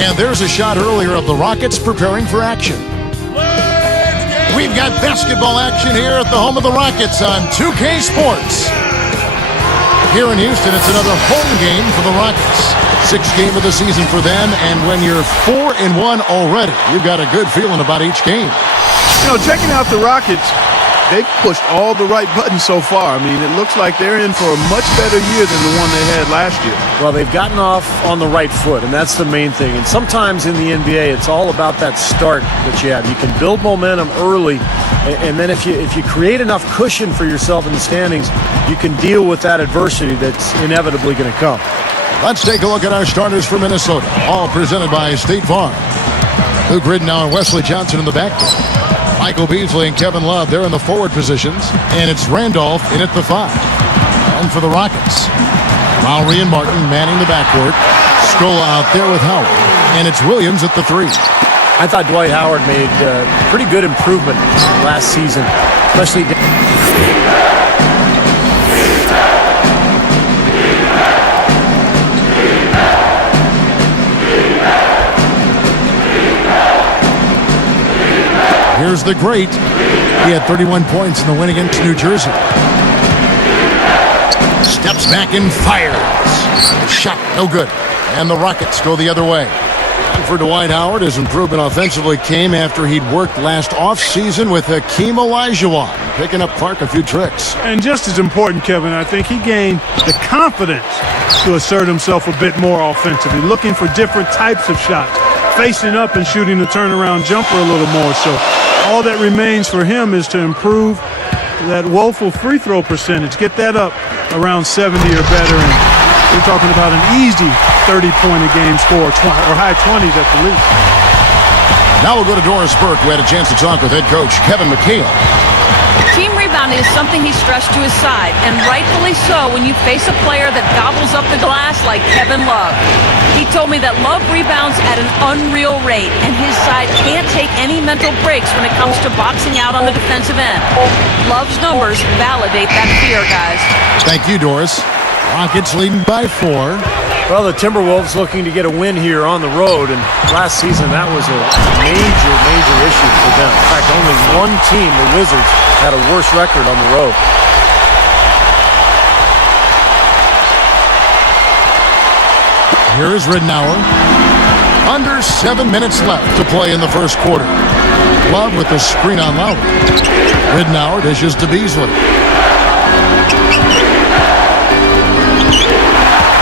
And there's a shot earlier of the Rockets preparing for action. We've got basketball action here at the home of the Rockets on 2K Sports. Here in Houston, it's another home game for the Rockets. Sixth game of the season for them, and when you're 4-1 already, you've got a good feeling about each game. You know, checking out the Rockets, they've pushed all the right buttons so far. I mean, it looks like they're in for a much better year than the one they had last year. Well, they've gotten off on the right foot, and that's the main thing. And sometimes in the NBA, it's all about that start that you have. You can build momentum early, and then if you create enough cushion for yourself in the standings, you can deal with that adversity that's inevitably going to come. Let's take a look at our starters for Minnesota, all presented by State Farm. Luke Ridnour and Wesley Johnson in the backcourt. Michael Beasley and Kevin Love, they're in the forward positions, and it's Randolph in at the 5. And for the Rockets, Lowry and Martin manning the backcourt. Scola out there with Howard, and it's Williams at the 3. I thought Dwight Howard made pretty good improvement last season, especially. Here's the great. He had 31 points in the win against New Jersey. Steps back and fires. Shot, no good. And the Rockets go the other way. And for Dwight Howard, his improvement offensively came after he'd worked last offseason with Hakeem Olajuwon, picking up Clark a few tricks. And just as important, Kevin, I think he gained the confidence to assert himself a bit more offensively, looking for different types of shots, facing up and shooting the turnaround jumper a little more. So all that remains for him is to improve that woeful free throw percentage, get that up around 70 or better, and we're talking about an easy 30-point-a-game score, or high 20s at the least. Now we'll go to Doris Burke, who had a chance to talk with head coach Kevin McHale. Team rebounding is something he stressed to his side, and rightfully so when you face a player that gobbles up the glass like Kevin Love. He told me that Love rebounds at an unreal rate, and his side can't take any mental breaks when it comes to boxing out on the defensive end. Love's numbers validate that fear, guys. Thank you, Doris. Rockets leading by 4. Well, the Timberwolves looking to get a win here on the road, and last season that was a major issue for them. In fact, only one team, the Wizards, had a worse record on the road. Here is Ridnour. Under 7 minutes left to play in the first quarter. Love with the screen on Lowry. Ridnour dishes to Beasley.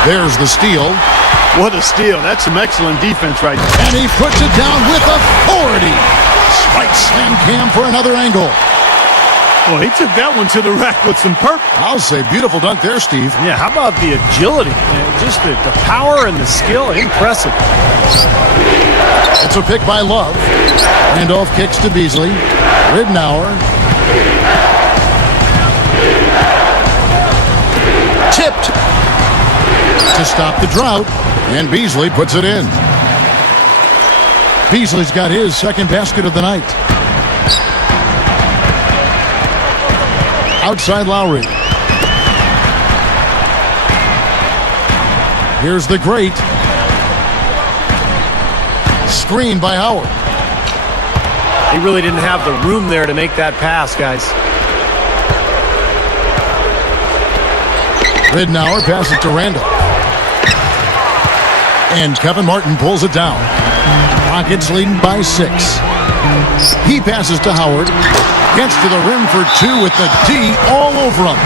There's the steal. What a steal. That's some excellent defense right there. And he puts it down with authority. Spike slam Cam for another angle. Well, he took that one to the rack with some purpose. I'll say beautiful dunk there, Steve. Yeah, how about the agility? Just the power and the skill. Impressive. It's a pick by Love. Randolph kicks to Beasley. Ridnour. Tipped. To stop the drought, and Beasley puts it in. Beasley's got his second basket of the night. Outside Lowry. Here's the great. Screen by Howard. He really didn't have the room there to make that pass, guys. Ridnour passes to Randolph. And Kevin Martin pulls it down. Rockets leading by 6. He passes to Howard. Gets to the rim for 2 with the D all over him.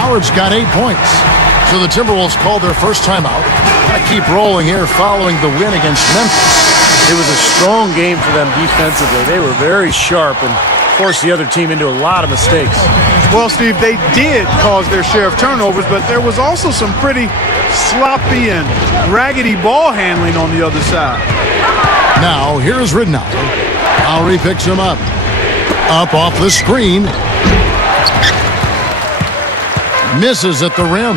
Howard's got 8 points. So the Timberwolves called their first timeout. Gotta keep rolling here following the win against Memphis. It was a strong game for them defensively. They were very sharp and forced the other team into a lot of mistakes. Well, Steve, they did cause their share of turnovers, but there was also some pretty sloppy and raggedy ball handling on the other side. Now, here's Ridnour. Lowry picks him up. Up off the screen. Misses at the rim.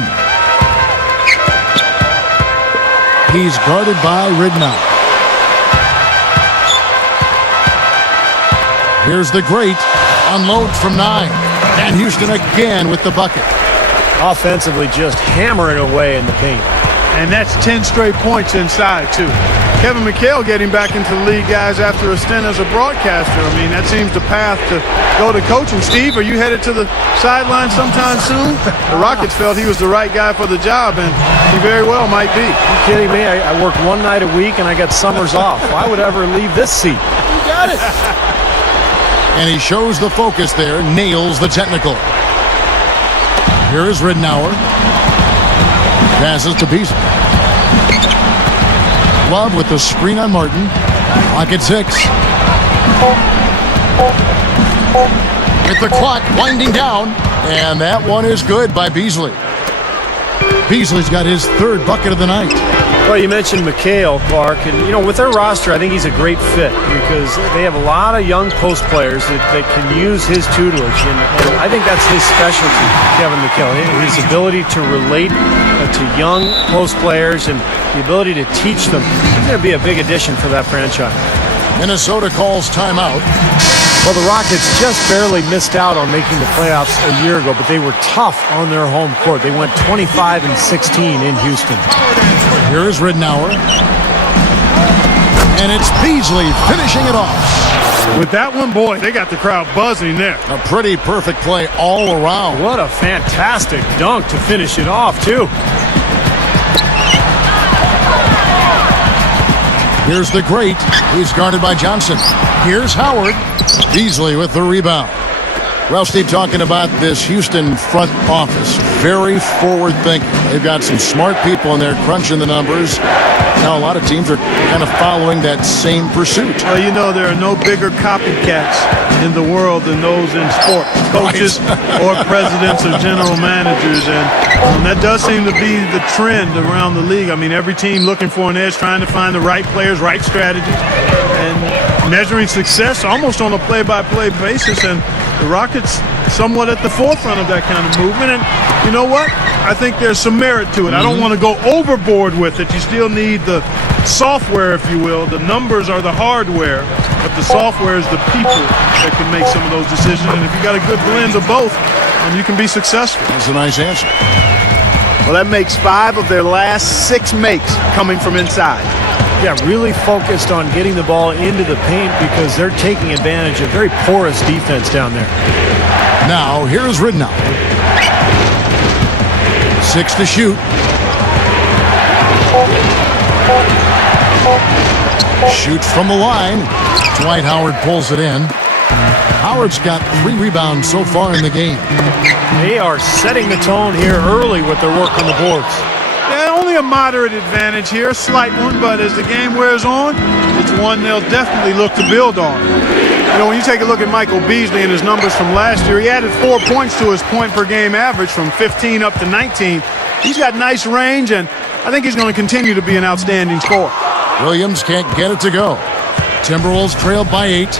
He's guarded by Ridnour. Here's the great. Unloads from 9. And Houston again with the bucket. Offensively, just hammering away in the paint. And that's 10 straight points inside, too. Kevin McHale getting back into the league, guys, after a stint as a broadcaster. I mean, that seems the path to go to coaching. Steve, are you headed to the sideline sometime soon? The Rockets felt he was the right guy for the job, and he very well might be. You kidding me? I work one night a week, and I got summers off. Why would I ever leave this seat? You got it. And he shows the focus there, nails the technical. Here is Ridnour. Passes to Beasley. Love with the screen on Martin. Clock at 6. With the clock winding down. And that one is good by Beasley. Beasley's got his third bucket of the night. Well, you mentioned McHale, Clark, and with their roster, I think he's a great fit because they have a lot of young post players that can use his tutelage, and I think that's his specialty, Kevin McHale, his ability to relate to young post players and the ability to teach them. He's going to be a big addition for that franchise. Minnesota calls timeout. Well, the Rockets just barely missed out on making the playoffs a year ago, but they were tough on their home court. They went 25-16 in Houston. Here is Ridnour. And it's Beasley finishing it off. With that one, boy, they got the crowd buzzing there. A pretty perfect play all around. What a fantastic dunk to finish it off, too. Here's the great. He's guarded by Johnson. Here's Howard. Beasley with the rebound. Well, Steve, talking about this Houston front office, very forward-thinking. They've got some smart people in there crunching the numbers. Now, a lot of teams are kind of following that same pursuit. Well, there are no bigger copycats in the world than those in sport, coaches or presidents or general managers. And that does seem to be the trend around the league. I mean, every team looking for an edge, trying to find the right players, right strategies, and measuring success almost on a play-by-play basis. And the Rockets somewhat at the forefront of that kind of movement. And you know what? I think there's some merit to it. I don't want to go overboard with it. You still need the software, if you will. The numbers are the hardware, but the software is the people that can make some of those decisions. And if you got a good blend of both, you can be successful. That's a nice answer. Well, that makes 5 of their last 6 makes coming from inside. Yeah, really focused on getting the ball into the paint because they're taking advantage of very porous defense down there. Now, here's Ridnour. 6 to shoot. Shoots from the line. Dwight Howard pulls it in. Howard's got 3 rebounds so far in the game. They are setting the tone here early with their work on the boards. Yeah, only a moderate advantage here, a slight one, but as the game wears on, it's one they'll definitely look to build on. When you take a look at Michael Beasley and his numbers from last year, he added 4 points to his point-per-game average from 15 up to 19. He's got nice range, and I think he's going to continue to be an outstanding scorer. Williams can't get it to go. Timberwolves trailed by 8.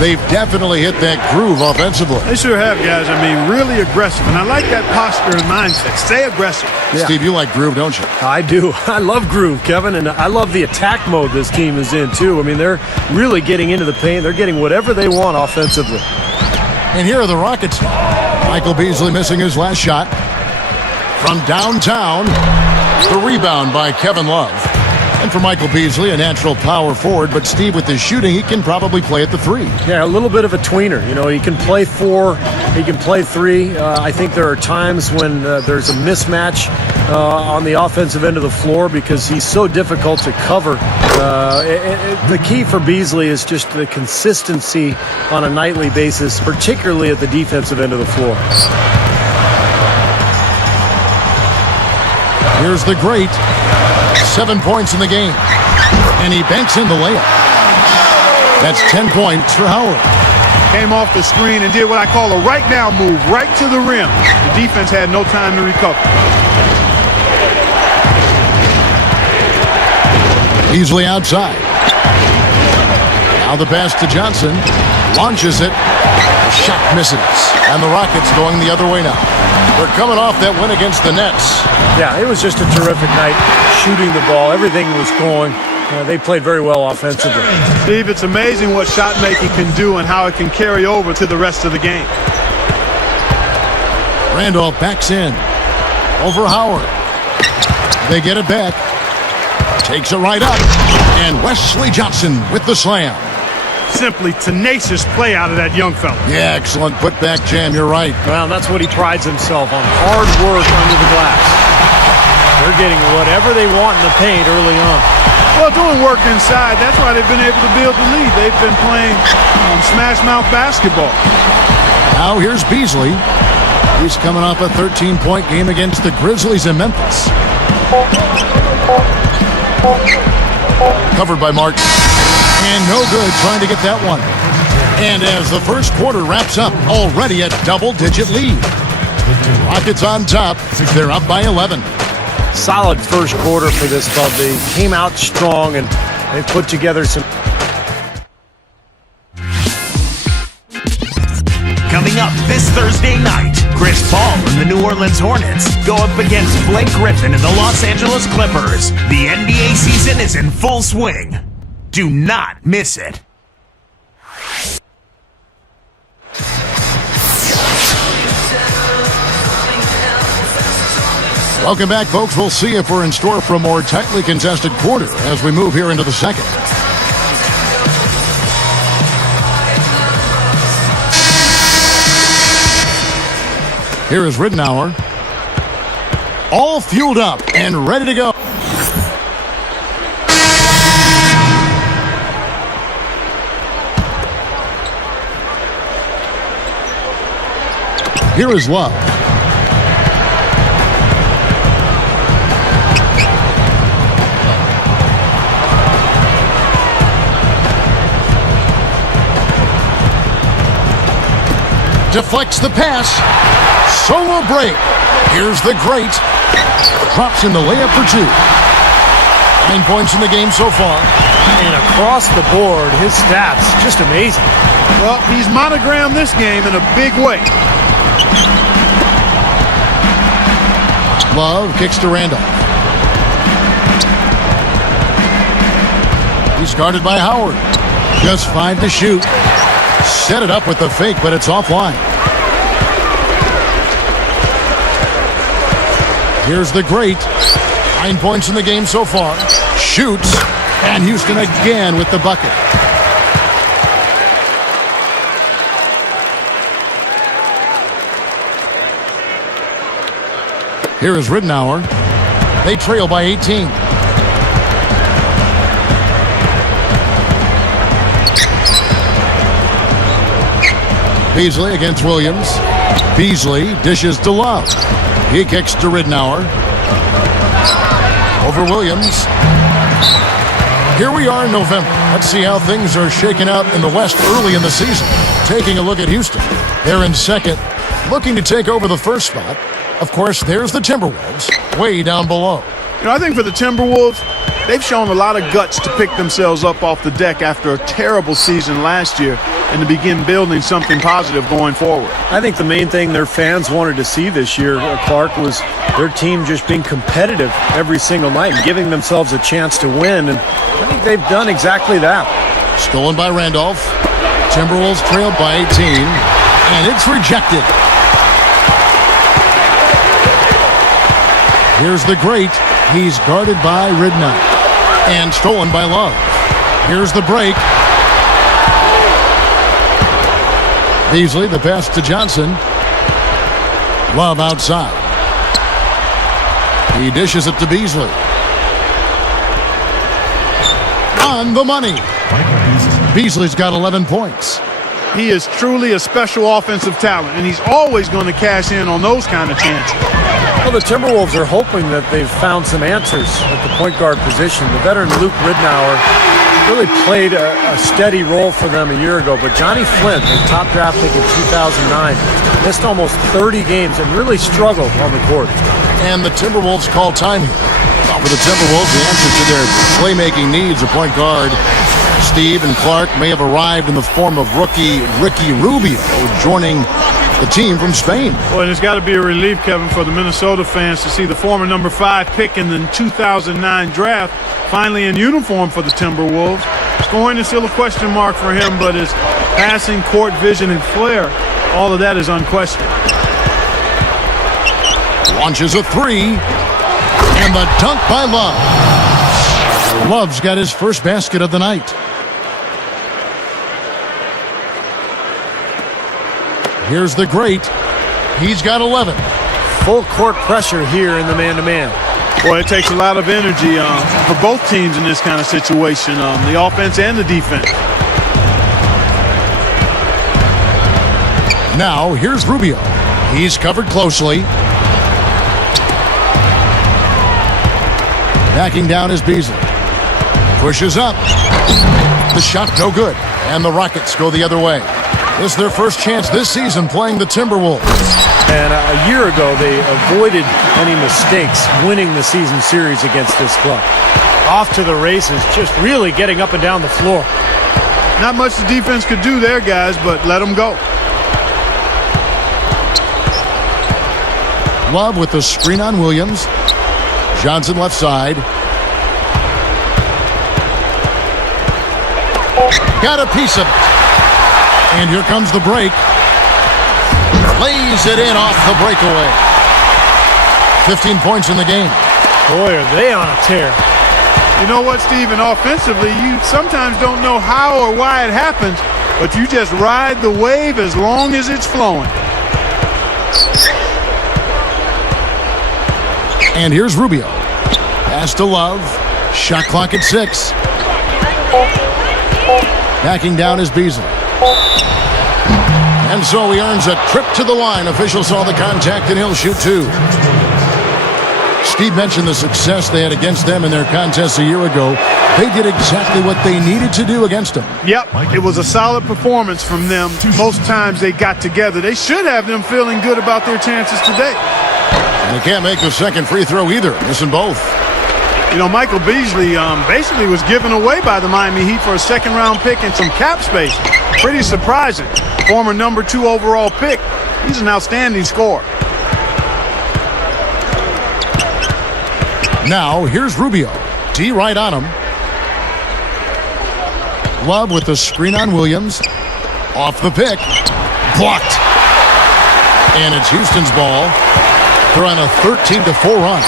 They've definitely hit that groove offensively. They sure have, guys. I mean, really aggressive. And I like that posture and mindset. Stay aggressive. Yeah. Steve, you like groove, don't you? I do. I love groove, Kevin, and I love the attack mode this team is in, too. I mean, they're really getting into the paint. They're getting whatever they want offensively. And here are the Rockets. Michael Beasley missing his last shot. From downtown, the rebound by Kevin Love. And for Michael Beasley, a natural power forward, but Steve, with his shooting, he can probably play at the 3. Yeah, a little bit of a tweener. He can play 4, he can play 3. I think there are times when there's a mismatch on the offensive end of the floor because he's so difficult to cover. The key for Beasley is just the consistency on a nightly basis, particularly at the defensive end of the floor. Here's the great. 7 points in the game. And he banks in the layup. That's 10 points for Howard. Came off the screen and did what I call a right now move, right to the rim. The defense had no time to recover. Beasley outside. Now the pass to Johnson. Launches it. Shot misses. And the Rockets going the other way now. They're coming off that win against the Nets. Yeah, it was just a terrific night shooting the ball. Everything was going. They played very well offensively. Steve, it's amazing what shot making can do and how it can carry over to the rest of the game. Randolph backs in. Over Howard. They get it back. Takes it right up. And Wesley Johnson with the slam. Simply tenacious play out of that young fella. Yeah, excellent putback jam. You're right. Well, that's what he prides himself on. Hard work under the glass. They're getting whatever they want in the paint early on. Well, doing work inside, that's why they've been able to build the lead. They've been playing smash mouth basketball. Now here's Beasley. He's coming off a 13-point game against the Grizzlies in Memphis. Covered by Martin. And no good trying to get that one. And as the first quarter wraps up, already a double-digit lead. Rockets on top. They're up by 11. Solid first quarter for this club. They came out strong, and they've put together some... Coming up this Thursday night, Chris Paul and the New Orleans Hornets go up against Blake Griffin and the Los Angeles Clippers. The NBA season is in full swing. Do not miss it. Welcome back, folks. We'll see if we're in store for a more tightly contested quarter as we move here into the second. Here is Ridenour. All fueled up and ready to go. Here is Love. Deflects the pass. Solo break. Here's the great. Drops in the layup for 2. 9 points in the game so far. And across the board, his stats, just amazing. Well, he's monogrammed this game in a big way. Love kicks to Randolph. He's guarded by Howard. Just 5 to shoot. Set it up with the fake, but it's offline. Here's the great. 9 points in the game so far. Shoots. And Houston again with the bucket. Here is Ridenour. They trail by 18. Beasley against Williams. Beasley dishes to Love. He kicks to Ridenour. Over Williams. Here we are in November. Let's see how things are shaking out in the West early in the season. Taking a look at Houston. They're in second, looking to take over the first spot. Of course, there's the Timberwolves, way down below. You know, I think for the Timberwolves, they've shown a lot of guts to pick themselves up off the deck after a terrible season last year and to begin building something positive going forward. I think the main thing their fans wanted to see this year, Clark, was their team just being competitive every single night and giving themselves a chance to win, and I think they've done exactly that. Stolen by Randolph. Timberwolves trailed by 18, and it's rejected. Here's the great. He's guarded by Ridenour. And stolen by Love. Here's the break. Beasley, the pass to Johnson. Love outside. He dishes it to Beasley. On the money. Beasley's got 11 points. He is truly a special offensive talent, and he's always going to cash in on those kind of chances. Well, the Timberwolves are hoping that they've found some answers at the point guard position. The veteran Luke Ridenour really played a steady role for them a year ago, but Johnny Flint, the top draft pick in 2009, missed almost 30 games and really struggled on the court. And the Timberwolves call time here. For the Timberwolves, the answer to their playmaking needs, a point guard, Steve and Clark, may have arrived in the form of rookie Ricky Rubio, joining the team from Spain. Well, and it's got to be a relief, Kevin, for the Minnesota fans to see the former number 5 pick in the 2009 draft finally in uniform for the Timberwolves. Scoring is still a question mark for him, but his passing, court vision, and flair, all of that is unquestioned. Launches a 3. And the dunk by Love. Love's got his first basket of the night. Here's the great. He's got 11. Full court pressure here in the man-to-man. Boy, it takes a lot of energy for both teams in this kind of situation, the offense and the defense. Now, here's Rubio. He's covered closely. Backing down is Beasley. Pushes up. The shot no good. And the Rockets go the other way. This is their first chance this season playing the Timberwolves. And a year ago, they avoided any mistakes winning the season series against this club. Off to the races, just really getting up and down the floor. Not much the defense could do there, guys, but let them go. Love with the screen on Williams. Johnson left side. Got a piece of it. And here comes the break. Lays it in off the breakaway. 15 points in the game. Boy, are they on a tear. You know what, Steven? Offensively, you sometimes don't know how or why it happens, but you just ride the wave as long as it's flowing. And here's Rubio. Pass to Love. Shot clock at 6. Backing down is Beasley. And so he earns a trip to the line. Officials saw the contact and he'll shoot 2. Steve mentioned the success they had against them in their contest a year ago. They did exactly what they needed to do against them. Yep, it was a solid performance from them. Most times they got together. They should have them feeling good about their chances today. And they can't make the second free throw either, missing both. You know, Michael Beasley basically was given away by the Miami Heat for a second-round pick and some cap space. Pretty surprising. Former number 2 overall pick. He's an outstanding scorer. Now, here's Rubio. D right on him. Love with the screen on Williams. Off the pick. Blocked. And it's Houston's ball. They're on a 13-4 run.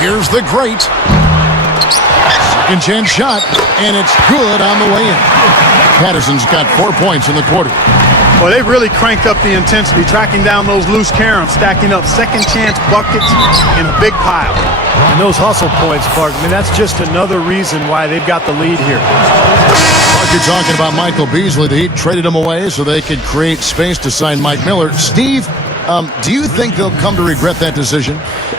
Here's the great. Second chance shot. And it's good on the way in. Patterson's got 4 points in the quarter. Well, they've really cranked up the intensity, tracking down those loose caroms, stacking up second chance buckets in a big pile. And those hustle points, Clark, I mean, that's just another reason why they've got the lead here. You're talking about Michael Beasley. The Heat traded him away so they could create space to sign Mike Miller. Steve, do you think they'll come to regret that decision?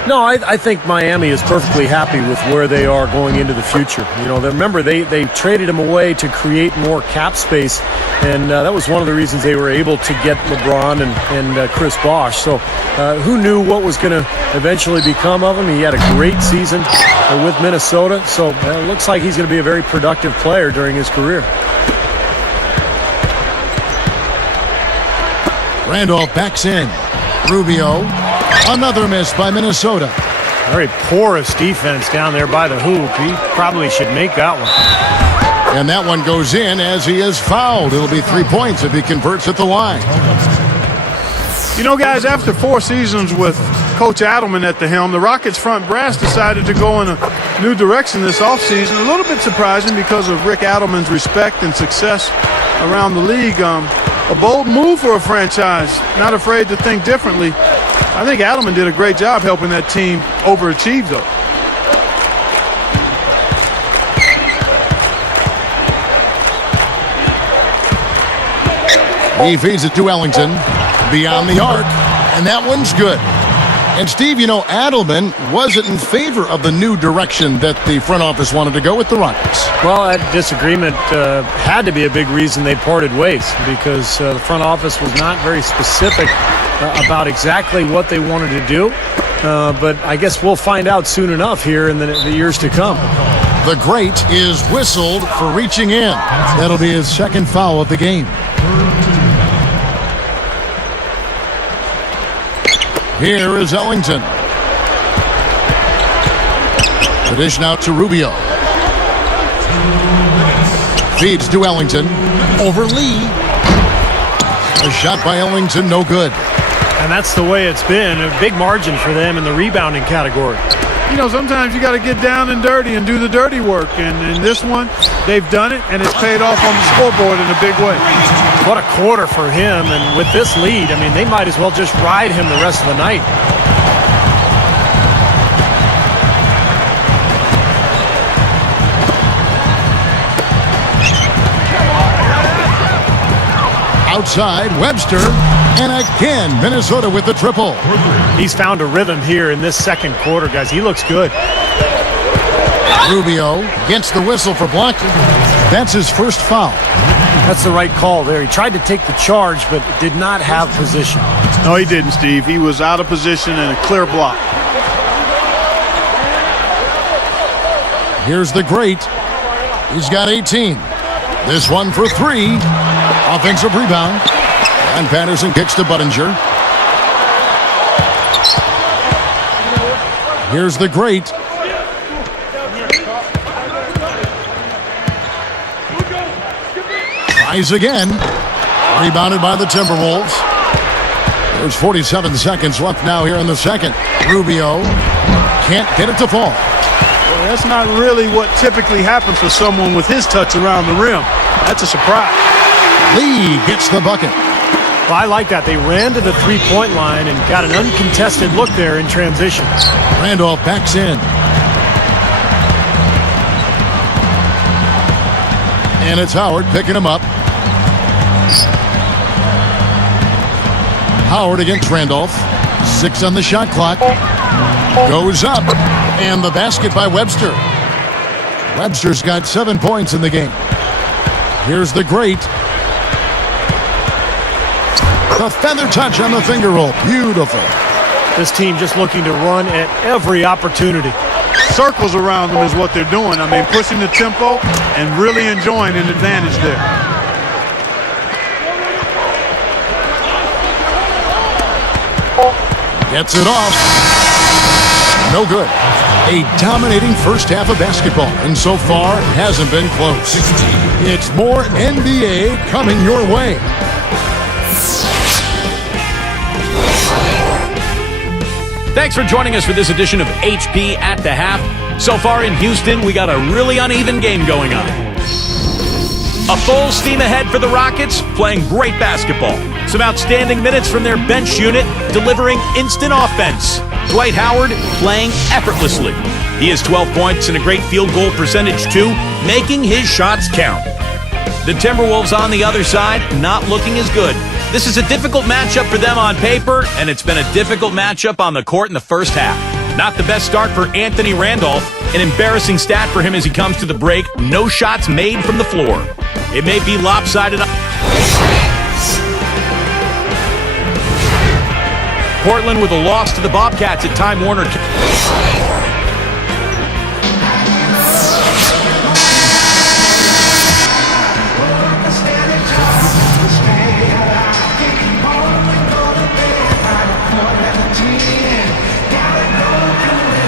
No, I think Miami is perfectly happy with where they are going into the future. You know, remember, they traded him away to create more cap space, and that was one of the reasons they were able to get LeBron and Chris Bosh. So who knew what was going to eventually become of him? He had a great season with Minnesota, so it looks like he's going to be a very productive player during his career. Randolph backs in. Rubio. Another miss by Minnesota. Very porous defense down there by the hoop. He probably should make that one. And that one goes in as he is fouled. It'll be 3 points if he converts at the line. You know, guys, after 4 seasons with Coach Adelman at the helm, the Rockets front brass decided to go in a new direction this offseason. A little bit surprising because of Rick Adelman's respect and success around the league. A bold move for a franchise, not afraid to think differently. I think Adelman did a great job helping that team overachieve, though. He feeds it to Ellington. Beyond the arc. And that one's good. And Steve, you know, Adelman wasn't in favor of the new direction that the front office wanted to go with the Rockets. Well, that disagreement had to be a big reason they parted ways, because the front office was not very specific about exactly what they wanted to do. But I guess we'll find out soon enough here in the years to come. The great is whistled for reaching in. That'll be his second foul of the game. Here is Ellington. The dish now to Rubio. Feeds to Ellington. Over Lee. A shot by Ellington, no good. And that's the way it's been. A big margin for them in the rebounding category. You know, sometimes you got to get down and dirty and do the dirty work. And in this one, they've done it, and it's paid off on the scoreboard in a big way. What a quarter for him. And with this lead, I mean, they might as well just ride him the rest of the night. Outside, Webster. And again, Minnesota with the triple. He's found a rhythm here in this second quarter, guys. He looks good. Rubio gets the whistle for blocking. That's his first foul. That's the right call there. He tried to take the charge, but did not have position. No, he didn't, Steve. He was out of position and a clear block. Here's the great. He's got 18. This one for 3. Offensive rebound. And Patterson kicks to Budinger. Here's the great. Tries again. Rebounded by the Timberwolves. There's 47 seconds left now here in the second. Rubio can't get it to fall. Well, that's not really what typically happens for someone with his touch around the rim. That's a surprise. Lee gets the bucket. Well, I like that. They ran to the three-point line and got an uncontested look there in transition. Randolph backs in. And it's Howard picking him up. Howard against Randolph. 6 on the shot clock. Goes up. And the basket by Webster. Webster's got 7 points in the game. Here's the great. The feather touch on the finger roll. Beautiful. This team just looking to run at every opportunity. Circles around them is what they're doing. I mean, pushing the tempo and really enjoying an advantage there. Gets it off. No good. A dominating first half of basketball, and so far hasn't been close. It's more NBA coming your way. Thanks for joining us for this edition of HP at the Half. So far in Houston, we got a really uneven game going on. A full steam ahead for the Rockets, playing great basketball. Some outstanding minutes from their bench unit, delivering instant offense. Dwight Howard playing effortlessly. He has 12 points and a great field goal percentage too, making his shots count. The Timberwolves on the other side, not looking as good. This is a difficult matchup for them on paper, and it's been a difficult matchup on the court in the first half. Not the best start for Anthony Randolph. An embarrassing stat for him as he comes to the break. No shots made from the floor. It may be lopsided. Portland with a loss to the Bobcats at Time Warner.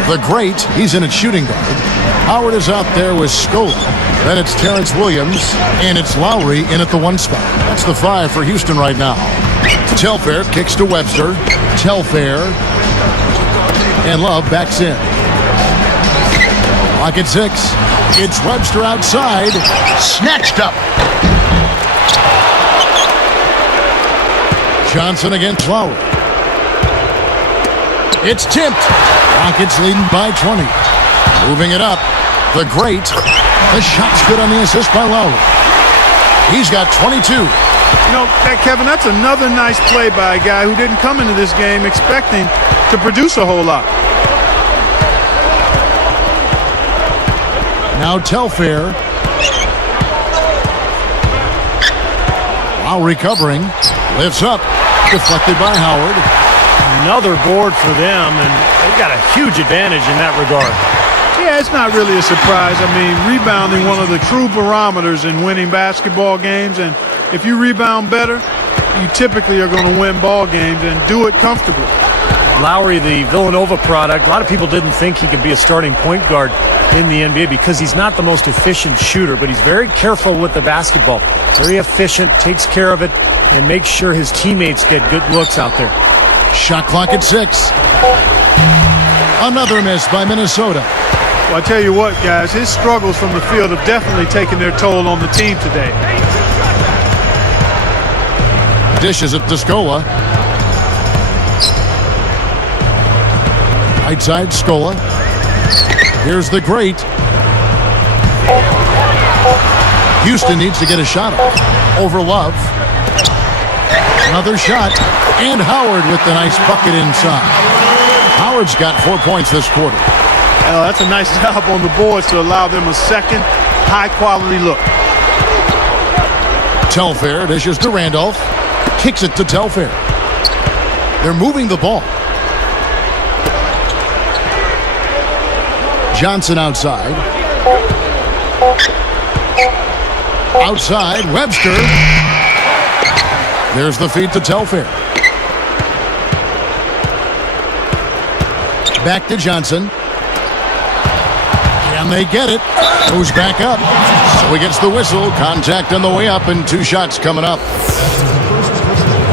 The great, he's in at shooting guard. Howard is out there with Scola. Then it's Terrence Williams, and it's Lowry in at the 1 spot. That's the 5 for Houston right now. Telfair kicks to Webster. Telfair. And Love backs in. Clock at 6. It's Webster outside. Snatched up. Johnson against Lowry. It's tipped. Rockets leading by 20. Moving it up. The great. The shot's good on the assist by Lowry. He's got 22. You know, Kevin, that's another nice play by a guy who didn't come into this game expecting to produce a whole lot. Now Telfair. Lowry covering. Lifts up. Deflected by Howard. Another board for them, and they've got a huge advantage in that regard. Yeah, it's not really a surprise. I mean, rebounding one of the true barometers in winning basketball games, and if you rebound better, you typically are going to win ball games and do it comfortably. Lowry, the Villanova product, a lot of people didn't think he could be a starting point guard in the NBA because he's not the most efficient shooter, but he's very careful with the basketball. Very efficient, takes care of it, and makes sure his teammates get good looks out there. Shot clock at 6. Another miss by Minnesota. Well, I tell you what, guys, his struggles from the field have definitely taken their toll on the team today. Dishes it to Scola. Right side, Scola. Here's the great. Houston needs to get a shot off. Over Love. Another shot. And Howard with the nice bucket inside. Howard's got 4 points this quarter. That's a nice job on the boards to allow them a second high-quality look. Telfair dishes to Randolph. Kicks it to Telfair. They're moving the ball. Johnson outside. Outside, Webster. There's the feed to Telfair. Back to Johnson. Can they get it? Goes back up. So he gets the whistle. Contact on the way up and 2 shots coming up.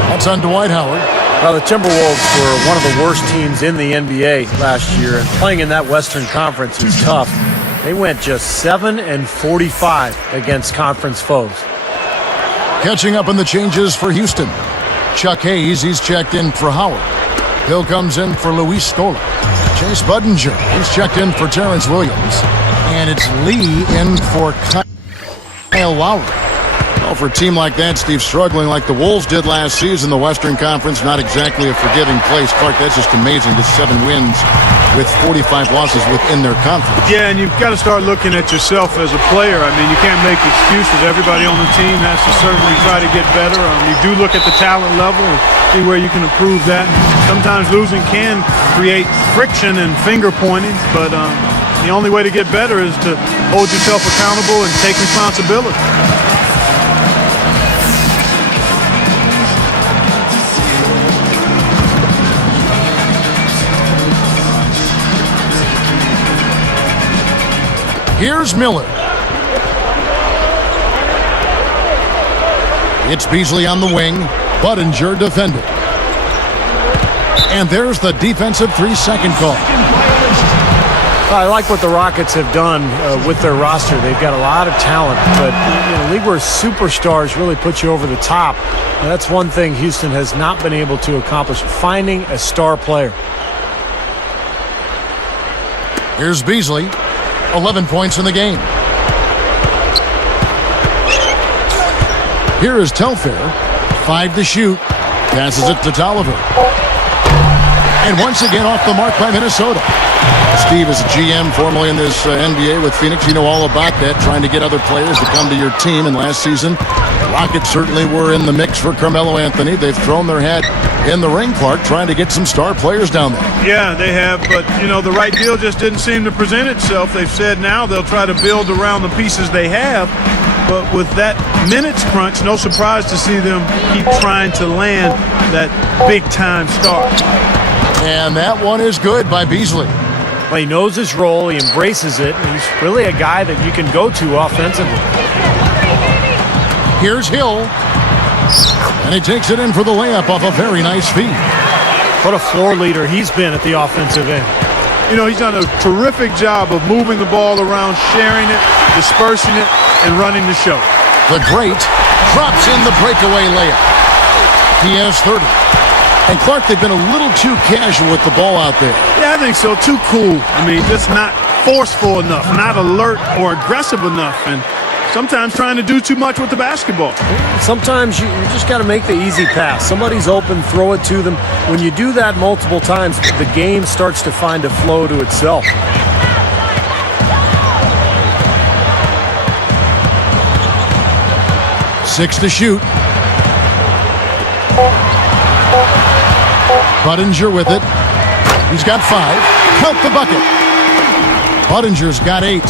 That's on Dwight Howard. Well, the Timberwolves were one of the worst teams in the NBA last year, and playing in that Western Conference is tough. They went just 7-45 against conference foes. Catching up on the changes for Houston. Chuck Hayes, he's checked in for Howard. Hill comes in for Luis Scola. Chase Budinger, he's checked in for Terrence Williams. And it's Lee in for Kyle Lowry. Well, for a team like that, Steve, struggling like the Wolves did last season, the Western Conference, not exactly a forgiving place. Clark, that's just amazing. Just 7 wins with 45 losses within their conference. Yeah, and you've got to start looking at yourself as a player. I mean, you can't make excuses. Everybody on the team has to certainly try to get better. You do look at the talent level and see where you can improve that. Sometimes losing can create friction and finger pointing, but the only way to get better is to hold yourself accountable and take responsibility. Here's Miller. It's Beasley on the wing. Budinger defended. And there's the defensive 3-second call. I like what the Rockets have done with their roster. They've got a lot of talent, but league where superstars really put you over the top. And that's one thing Houston has not been able to accomplish, finding a star player. Here's Beasley. 11 points in the game. Here is Telfair. 5 to shoot. Passes it to Tolliver. And once again off the mark by Minnesota. Steve is a GM formerly in this NBA with Phoenix. You know all about that, trying to get other players to come to your team. And last season, the Rockets certainly were in the mix for Carmelo Anthony. They've thrown their hat in the ring, Clark, trying to get some star players down there. Yeah, they have, but, the right deal just didn't seem to present itself. They've said now they'll try to build around the pieces they have, but with that minutes crunch, no surprise to see them keep trying to land that big-time star. And that one is good by Beasley. Well, he knows his role, he embraces it, and he's really a guy that you can go to offensively. Here's Hill. And he takes it in for the layup off a very nice feed. What a floor leader he's been at the offensive end. He's done a terrific job of moving the ball around, sharing it, dispersing it, and running the show. The great drops in the breakaway layup. He has 30. And Clark, they've been a little too casual with the ball out there. Yeah, I think so. Too cool. Just not forceful enough, not alert or aggressive enough, and sometimes trying to do too much with the basketball. Sometimes you just got to make the easy pass. Somebody's open, throw it to them. When you do that multiple times, the game starts to find a flow to itself. Six to shoot. Budinger with it. He's got 5. Count the bucket. Budinger's got 8.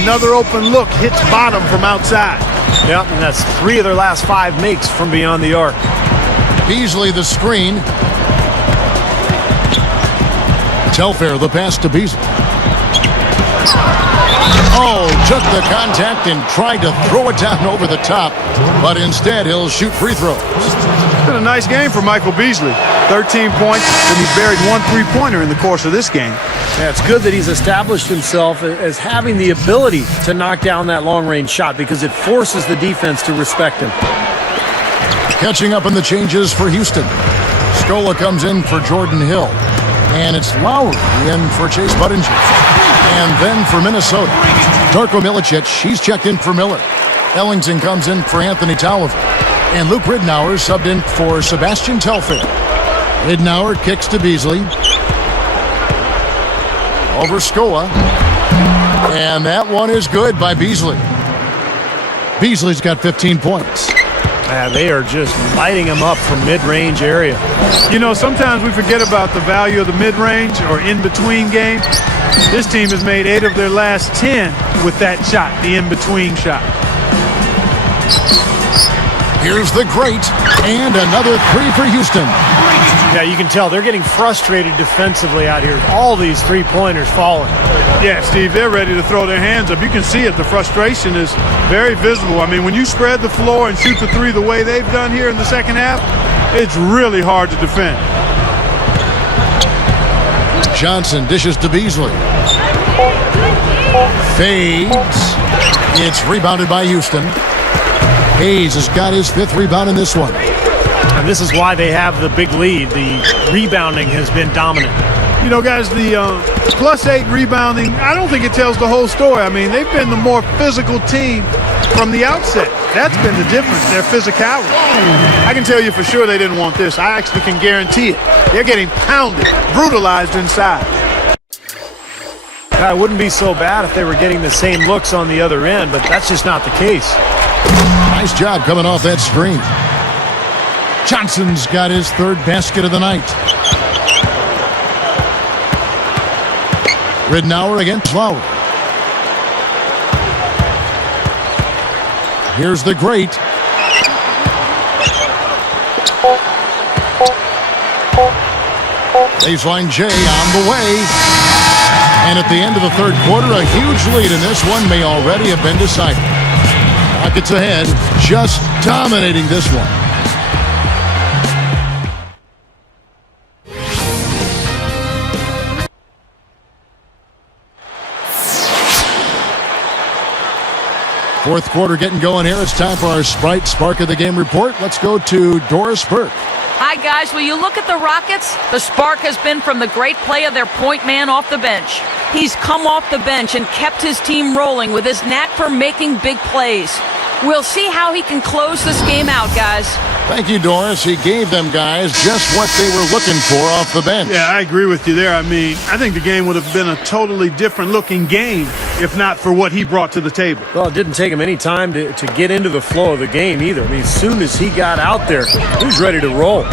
Another open look, hits bottom from outside. Yep, and that's 3 of their last 5 makes from beyond the arc. Beasley the screen. Telfair the pass to Beasley. Oh, took the contact and tried to throw it down over the top, but instead he'll shoot free throws. It's been a nice game for Michael Beasley. 13 points, and he's buried 1 3-pointer in the course of this game. Yeah, it's good that he's established himself as having the ability to knock down that long-range shot because it forces the defense to respect him. Catching up on the changes for Houston. Scola comes in for Jordan Hill. And it's Lowry in for Chase Budinger. And then for Minnesota, Darko Milicic, he's checked in for Miller. Ellington comes in for Anthony Tolliver. And Luke Ridnour subbed in for Sebastian Telfair. Ridnour kicks to Beasley. Over Scola. And that one is good by Beasley. Beasley's got 15 points. They are just lighting him up from mid-range area. You know, sometimes we forget about the value of the mid-range or in-between game. This team has made 8 of their last 10 with that shot, the in-between shot. Here's the great, and another 3 for Houston. Yeah, you can tell they're getting frustrated defensively out here. All these three-pointers falling. Yeah, Steve, they're ready to throw their hands up. You can see it. The frustration is very visible. I mean, when you spread the floor and shoot the 3 the way they've done here in the second half, it's really hard to defend. Johnson dishes to Beasley. Fades. It's rebounded by Houston. Hayes has got his 5th rebound in this one. And this is why they have the big lead. The rebounding has been dominant. You know, guys, the +8 rebounding, I don't think it tells the whole story. I mean, they've been the more physical team from the outset. That's been the difference, their physicality. I can tell you for sure they didn't want this. I actually can guarantee it. They're getting pounded, brutalized inside. It wouldn't be so bad if they were getting the same looks on the other end, but that's just not the case. Nice job coming off that screen. Johnson's got his 3rd basket of the night. Ridnour against Lowry. Here's the great. Baseline J on the way. And at the end of the 3rd quarter, a huge lead in this one may already have been decided. Rockets ahead, just dominating this one. Fourth quarter getting going here. It's time for our Sprite Spark of the Game report. Let's go to Doris Burke. Hi, guys. Will you look at the Rockets? The spark has been from the great play of their point man off the bench. He's come off the bench and kept his team rolling with his knack for making big plays. We'll see how he can close this game out, guys. Thank you, Doris. He gave them guys just what they were looking for off the bench. Yeah, I agree with you there. I mean, I think the game would have been a totally different looking game if not for what he brought to the table. Well, it didn't take him any time to get into the flow of the game either. I mean, as soon as he got out there, he was ready to roll.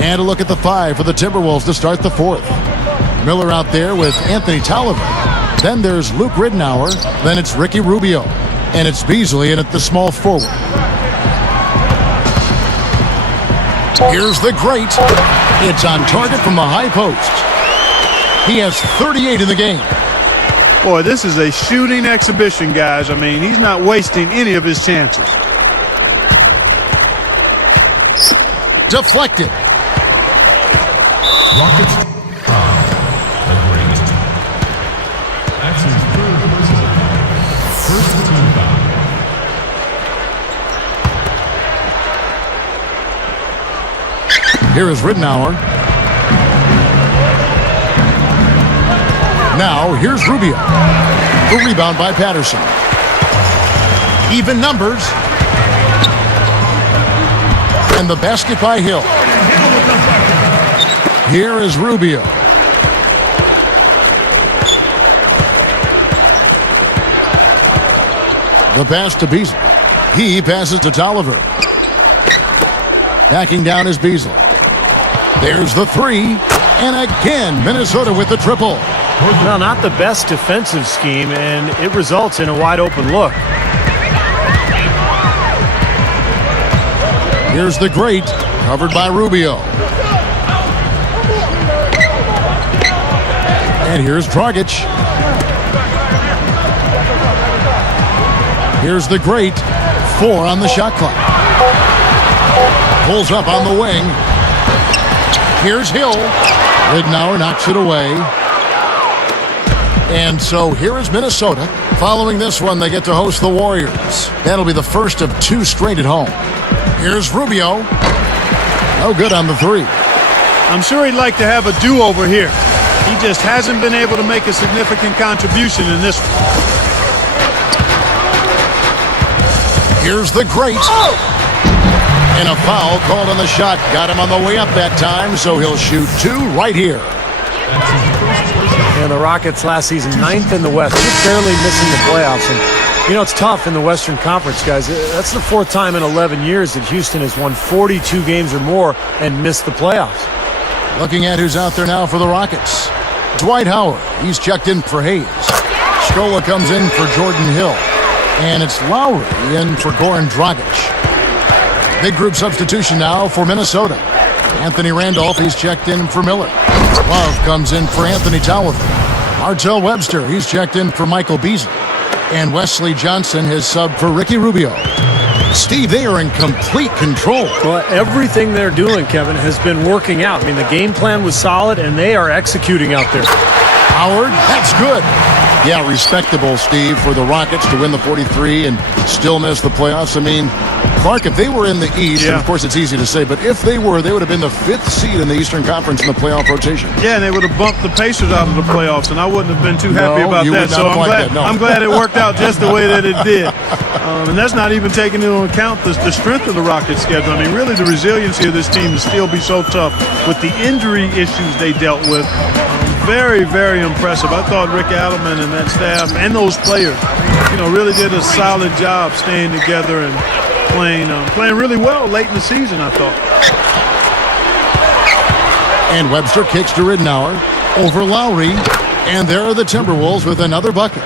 And a look at the 5 for the Timberwolves to start the 4th. Miller out there with Anthony Tolliver. Then there's Luke Ridnour. Then it's Ricky Rubio. And it's Beasley in at the small forward. Here's the great. It's on target from the high post. He has 38 in the game. Boy, this is a shooting exhibition, guys. I mean, he's not wasting any of his chances. Deflected. Rockets the great. That's his 3rd personal. First team foul. Here is Ridnour. Now, here's Rubio. The rebound by Patterson. Even numbers. And the basket by Hill. Here is Rubio. The pass to Beasley. He passes to Tolliver. Backing down is Beasley. There's the 3. And again, Minnesota with the triple. Well, not the best defensive scheme, and it results in a wide open look. Here's the great, covered by Rubio. And here's Dragic. Here's the great. 4 on the shot clock. Pulls up on the wing. Here's Hill. Ridnour knocks it away. And so here is Minnesota. Following this one, they get to host the Warriors. That'll be the first of 2 straight at home. Here's Rubio. No good on the 3. I'm sure he'd like to have a do-over here. He just hasn't been able to make a significant contribution in this one. Here's the great. And a foul called on the shot. Got him on the way up that time, so he'll shoot 2 right here. And the Rockets last season, 9th in the West, just barely missing the playoffs. And, you know, it's tough in the Western Conference, guys. That's the 4th time in 11 years that Houston has won 42 games or more and missed the playoffs. Looking at who's out there now for the Rockets. Dwight Howard. He's checked in for Hayes. Scola comes in for Jordan Hill. And it's Lowry in for Goran Dragic. Big group substitution now for Minnesota. Anthony Randolph, he's checked in for Miller. Love comes in for Anthony Tolliver. Martell Webster, he's checked in for Michael Beasley. And Wesley Johnson has subbed for Ricky Rubio. Steve, they are in complete control. Well, everything they're doing, Kevin, has been working out. I mean, the game plan was solid, and they are executing out there. Howard, that's good. Yeah, respectable, Steve, for the Rockets to win the 43 and still miss the playoffs. I mean, Clark, if they were in the East, and of course it's easy to say, but if they were, they would have been the 5th seed in the Eastern Conference in the playoff rotation. Yeah, and they would have bumped the Pacers out of the playoffs, and I wouldn't have been too happy about that. So I'm glad it worked out just the way that it did. And that's not even taking into account the strength of the Rockets' schedule. I mean, really, the resiliency of this team to still be so tough with the injury issues they dealt with. Very, very impressive. I thought Rick Adelman and that staff and those players, you know, really did a solid job staying together and playing really well late in the season, I thought. And Webster kicks to Ridnour over Lowry, and there are the Timberwolves with another bucket.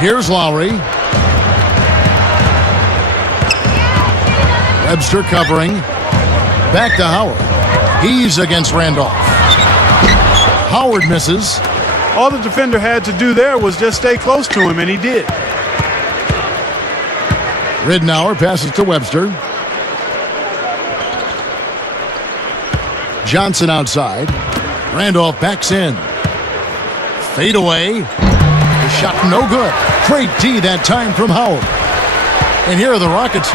Here's Lowry. Webster covering. Back to Howard. He's against Randolph. Howard misses. All the defender had to do there was just stay close to him, and he did. Ridnour passes to Webster. Johnson outside. Randolph backs in. Fade away. The shot no good. Great D that time from Howard. And here are the Rockets.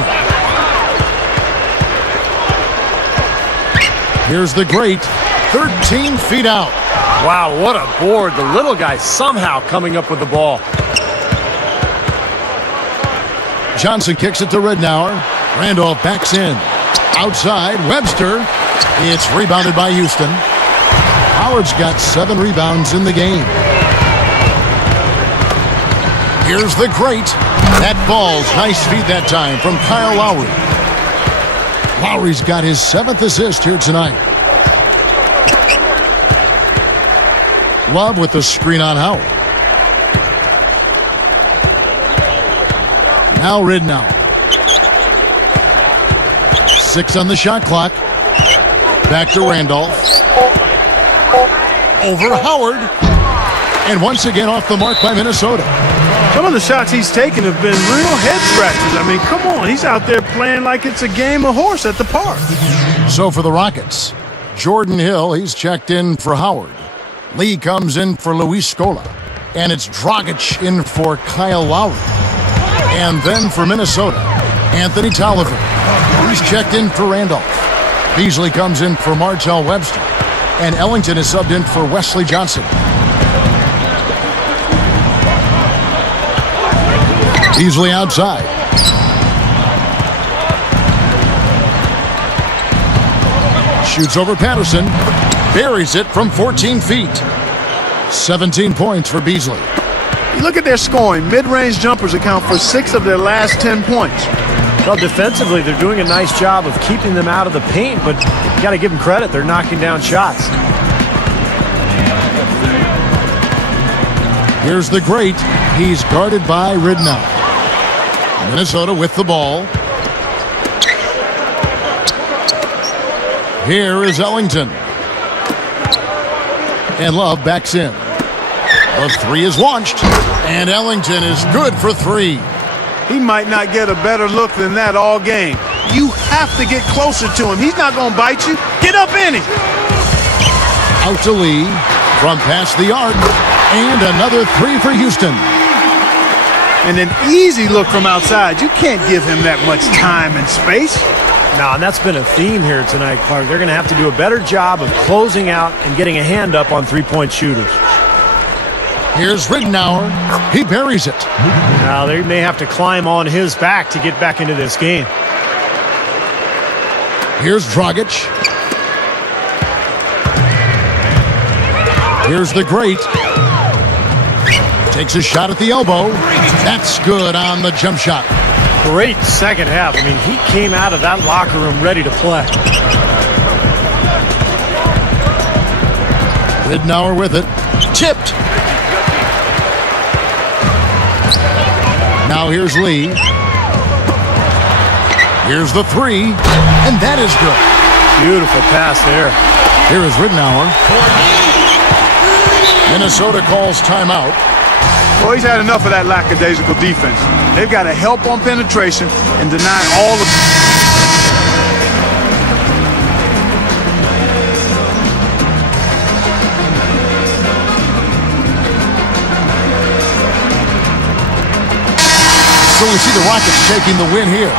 Here's the great. 13 feet out. Wow, what a board. The little guy somehow coming up with the ball. Johnson kicks it to Ridnour. Randolph backs in. Outside, Webster. It's rebounded by Houston. Howard's got 7 rebounds in the game. Here's the great. That ball's nice feed that time from Kyle Lowry. Lowry's got his 7th assist here tonight. Love with the screen on Howard. Now Ridnour. 6 on the shot clock. Back to Randolph. Over Howard. And once again off the mark by Minnesota. Some of the shots he's taken have been real head scratchers. I mean, come on. He's out there playing like it's a game of horse at the park. So for the Rockets, Jordan Hill, he's checked in for Howard. Lee comes in for Luis Scola. And it's Dragic in for Kyle Lowry. And then for Minnesota, Anthony Tolliver. He's checked in for Randolph. Beasley comes in for Martell Webster. And Ellington is subbed in for Wesley Johnson. Beasley outside. Shoots over Patterson. Buries it from 14 feet. 17 points for Beasley. You look at their scoring. Mid-range jumpers account for 6 of their last 10 points. Well, defensively, they're doing a nice job of keeping them out of the paint, but you got to give them credit. They're knocking down shots. Here's the great. He's guarded by Ridnour. Minnesota with the ball. Here is Ellington. And Love backs in. The three is launched, and Ellington is good for three. He might not get a better look than that all game. You have to get closer to him. He's not going to bite you. Get up in him. Out to Lee from past the arc, and another three for Houston. And an easy look from outside. You can't give him that much time and space. No, and that's been a theme here tonight, Clark. They're going to have to do a better job of closing out and getting a hand up on three-point shooters. Here's Ridenour. He buries it. Now, they may have to climb on his back to get back into this game. Here's Dragic. Here's the great. Takes a shot at the elbow. That's good on the jump shot. Great second half. I mean, he came out of that locker room ready to play. Ridenour with it. Tipped. Now here's Lee. Here's the three, and that is good. Beautiful pass there. Here is Ridenour. Minnesota calls timeout. Well, he's had enough of that lackadaisical defense. They've got to help on penetration and deny all of... So we see the Rockets taking the win here.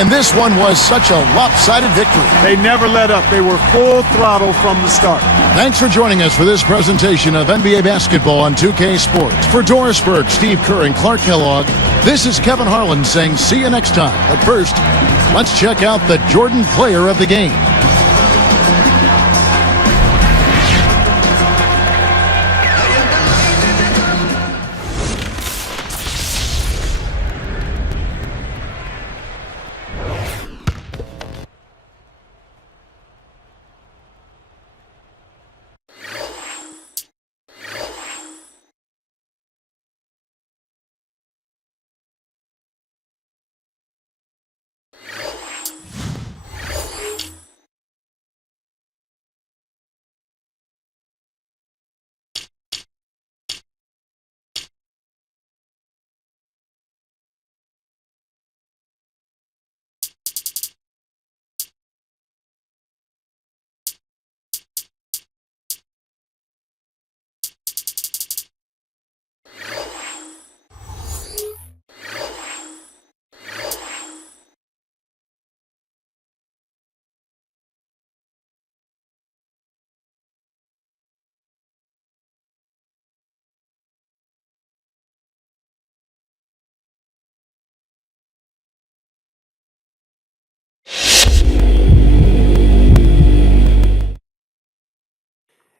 And this one was such a lopsided victory. They never let up. They were full throttle from the start. Thanks for joining us for this presentation of NBA basketball on 2K Sports. For Doris Burke, Steve Kerr, and Clark Kellogg, this is Kevin Harlan saying see you next time. But first, let's check out the Jordan player of the game.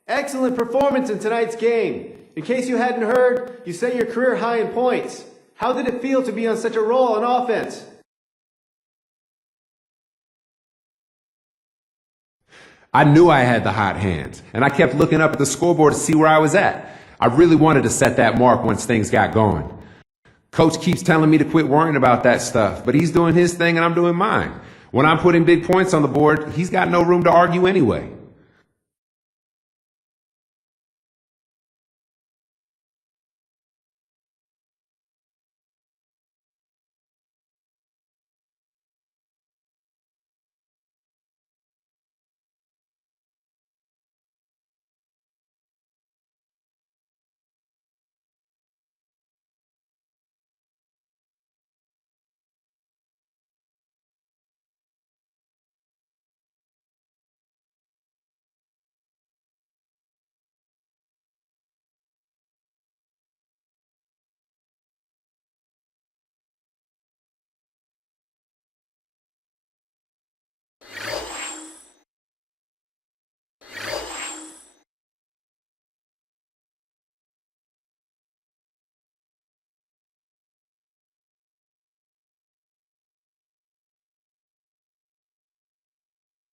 Excellent performance in tonight's game. In case you hadn't heard, you set your career high in points. How did it feel to be on such a roll on offense? I knew I had the hot hands, and I kept looking up at the scoreboard to see where I was at. I really wanted to set that mark once things got going. Coach keeps telling me to quit worrying about that stuff, but he's doing his thing and I'm doing mine. When I'm putting big points on the board, he's got no room to argue anyway.